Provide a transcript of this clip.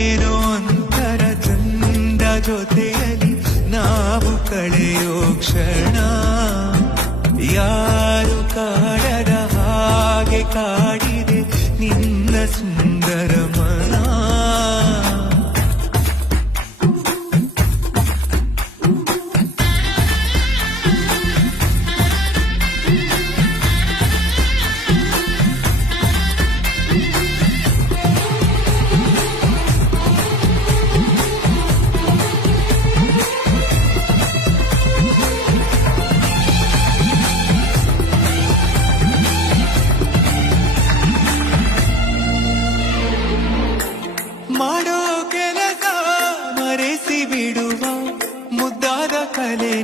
ಏನೋ ಒಂಥರ ಚಂದ ಜೊತೆಯಲ್ಲಿ ನಾವು ಕಳೆಯೋ ಕ್ಷಣ ಯಾರು ಕಾಡದ ಹಾಗೆ ಕಾಡಿದೆ ನಿನ್ನ ಸುಂದರ ಮನ. ಮಾಡೋ ಕೆಲಸ ಮರೆಸಿ ಬಿಡುವ ಮುದ್ದಾದ ಕಲೆ